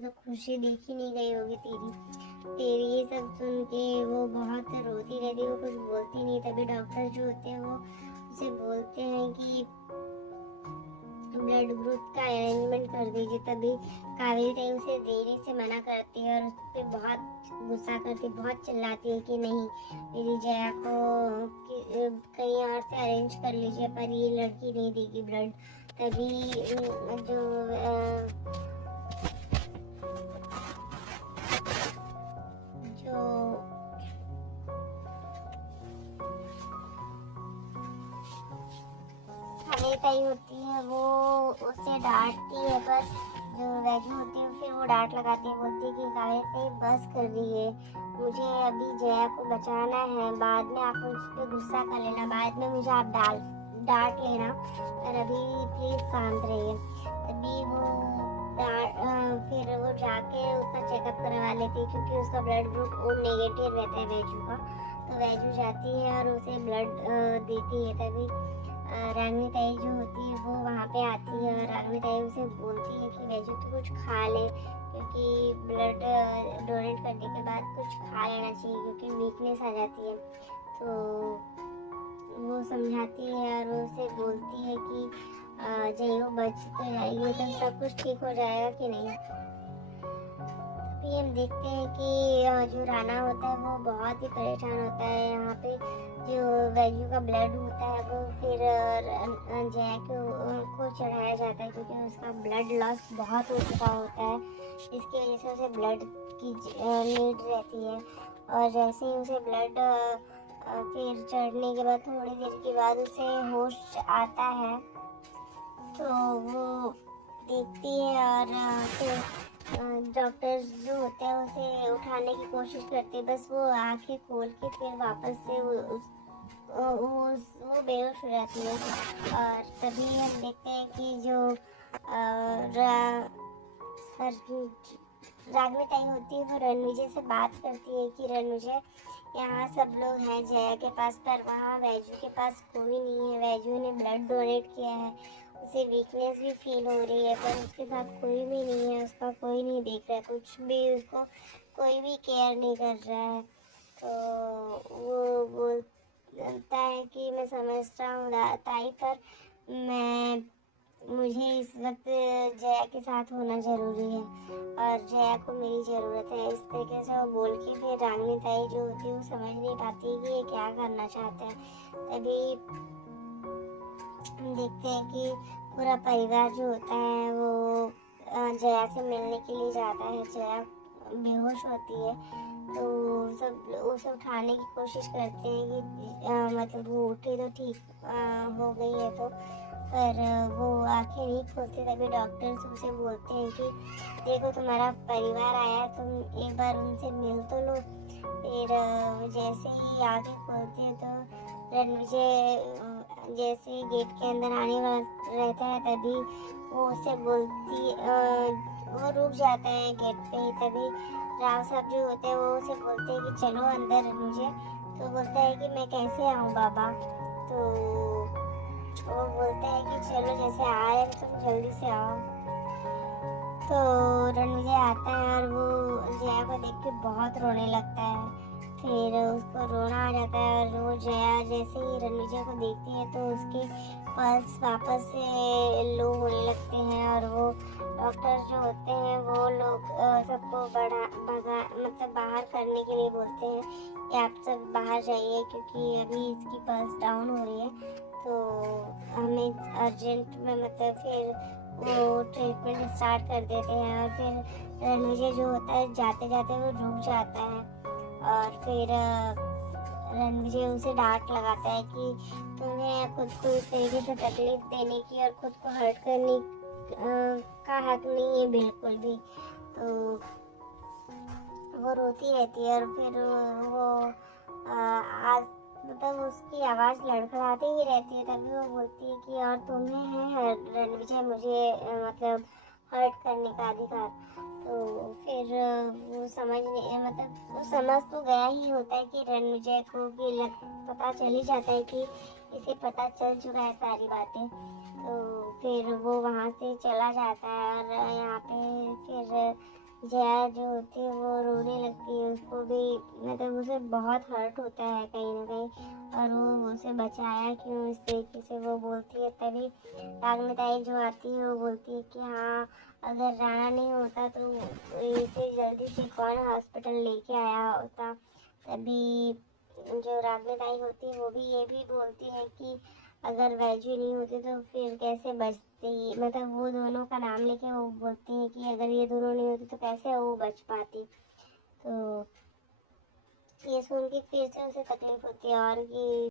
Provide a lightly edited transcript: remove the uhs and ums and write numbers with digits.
तो खुशी देखी नहीं गई होगी तेरी। तेरी ये सब सुन के वो बहुत रोती रहती है, वो कुछ बोलती नहीं। तभी डॉक्टर जो होते हैं वो उसे बोलते हैं कि ब्लड ग्रुप का अरेंजमेंट कर दीजिए। तभी कावेरी टाइम से देरी से मना करती है और उस पर बहुत गुस्सा करती है, बहुत चिल्लाती है कि नहीं, मेरी जया को कहीं और से अरेंज कर लीजिए, पर ये लड़की नहीं देगी ब्लड। तभी जो जो कावेरी होती है वो उससे डांटती है, पर जो वैजू होती है फिर वो डांट लगाती है, बोलती है कि कावेरी बस कर रही है, मुझे अभी जया को बचाना है, बाद में आप मुझ पर गुस्सा कर लेना, बाद में मुझे आप डांट लेना, पर अभी प्लीज शांत रहिए। तभी वो फिर वो जाके उसका चेकअप करवा लेती है, क्योंकि उसका ब्लड ग्रुप ओ नेगेटिव रहता है वैजू का। तो वैजू जाती है और उसे ब्लड देती है। तभी रागनी ताई जो होती है वो वहाँ पे आती है और रागनी ताई उसे बोलती है कि वैजू तो कुछ खा ले, क्योंकि ब्लड डोनेट करने के बाद कुछ खा लेना चाहिए, क्योंकि वीकनेस आ जाती है। तो वो समझाती है और उसे बोलती है कि जय वो बच तो जाएगी, तो सब कुछ ठीक हो जाएगा कि नहीं। अभी हम देखते हैं कि जो राणा होता है वो बहुत ही परेशान होता है। यहाँ पे जो वैजू का ब्लड होता है वो फिर जया को चढ़ाया जाता है, क्योंकि उसका ब्लड लॉस बहुत हो चुका होता है, इसकी वजह से उसे ब्लड की नीड रहती है। और जैसे ही उसे ब्लड फिर चढ़ने के बाद थोड़ी देर के बाद उसे होश आता है, तो वो देखती है और फिर डॉक्टर जो होते हैं उसे उठाने की कोशिश करते हैं, बस वो आंखें खोल के फिर वापस से वो बेहोश हो जाती है। और तभी हम देखते हैं कि जो रागनी ताई होती है वो रणविजय से बात करती है कि रणविजय, यहाँ सब लोग हैं जया के पास, पर वहाँ वैजू के पास कोई नहीं है, वैजू ने ब्लड डोनेट किया है, उसे वीकनेस भी फील हो रही है, पर उसके साथ कोई भी नहीं है, उसका कोई नहीं देख रहा है, कुछ भी उसको कोई भी केयर नहीं कर रहा है। तो वो बोलता है कि मैं समझता हूँ ताई, पर मुझे इस वक्त जया के साथ होना ज़रूरी है और जया को मेरी ज़रूरत है। इस तरीके से वो बोल के फिर रागनी ताई जो होती है वो समझ नहीं पाती कि ये क्या करना चाहते हैं। तभी हम देखते हैं कि पूरा परिवार जो होता है वो जया से मिलने के लिए जाता है। जया बेहोश होती है, तो सब उसे उठाने की कोशिश करते हैं कि मतलब वो उठे तो ठीक हो गई है, तो पर वो आंखें नहीं खोलती। तभी डॉक्टर्स उसे बोलते हैं कि देखो तुम्हारा परिवार आया है, तुम एक बार उनसे मिल तो लो। फिर जैसे ही आंखें खोलती है तो रणविजय जैसे ही गेट के अंदर आने वाला रहता है, तभी वो उससे बोलती वो रुक जाता है गेट पे ही। तभी राव साहब जो होते हैं वो उसे बोलते हैं कि चलो अंदर रणविजय। तो बोलता है कि मैं कैसे आऊँ बाबा। तो वो बोलता है कि चलो जैसे आए तुम जल्दी से आओ। तो रणविजय आता है और वो जया को देख के बहुत रोने लगता है। फिर उसको रोना आ जाता है और वो जया जैसे ही रणविजय को देखती है तो उसके पल्स वापस से लो होने लगते हैं और वो डॉक्टर जो होते हैं वो लोग सबको मतलब बाहर करने के लिए बोलते हैं कि आप सब बाहर जाइए, क्योंकि अभी इसकी पल्स डाउन हो रही है, तो हमें अर्जेंट में मतलब फिर वो ट्रीटमेंट स्टार्ट कर देते हैं। और फिर रणविजय जो होता है जाते जाते वो रुक जाता है और फिर रणविजय उसे डांट लगाता है कि तुम्हें खुद को इस तरीके से तकलीफ देने की और खुद को हर्ट करने का हक नहीं है बिल्कुल भी। तो वो रोती रहती है और फिर वो आज मतलब उसकी आवाज़ लड़खड़ाती ही रहती है। तभी वो बोलती है कि और तुम्हें है रणविजय मुझे मतलब हर्ट करने का अधिकार। तो फिर वो समझ नहीं मतलब वो समझ तो गया ही होता है कि रणविजय को भी पता चल ही जाता है कि इसे पता चल चुका है सारी बातें। तो फिर वो वहाँ से चला जाता है और यहाँ पे फिर जया जो होती है वो रोने लगती है, उसको भी मतलब उसे बहुत हर्ट होता है कहीं ना कहीं, और वो उसे बचाया क्यों इस तरीके से वो बोलती है। तभी रागनी जो आती है वो बोलती है कि हाँ, अगर राणा नहीं होता तो इसे जल्दी से कौन हॉस्पिटल लेके आया होता। तभी जो रागनी होती है वो भी ये भी बोलती है कि अगर वैजू नहीं होती तो फिर कैसे बचती, मतलब वो दोनों का नाम लेके वो बोलती है कि अगर ये दोनों नहीं होती तो कैसे वो बच पाती। तो ये सुन के फिर से उसे तकलीफ होती है और कि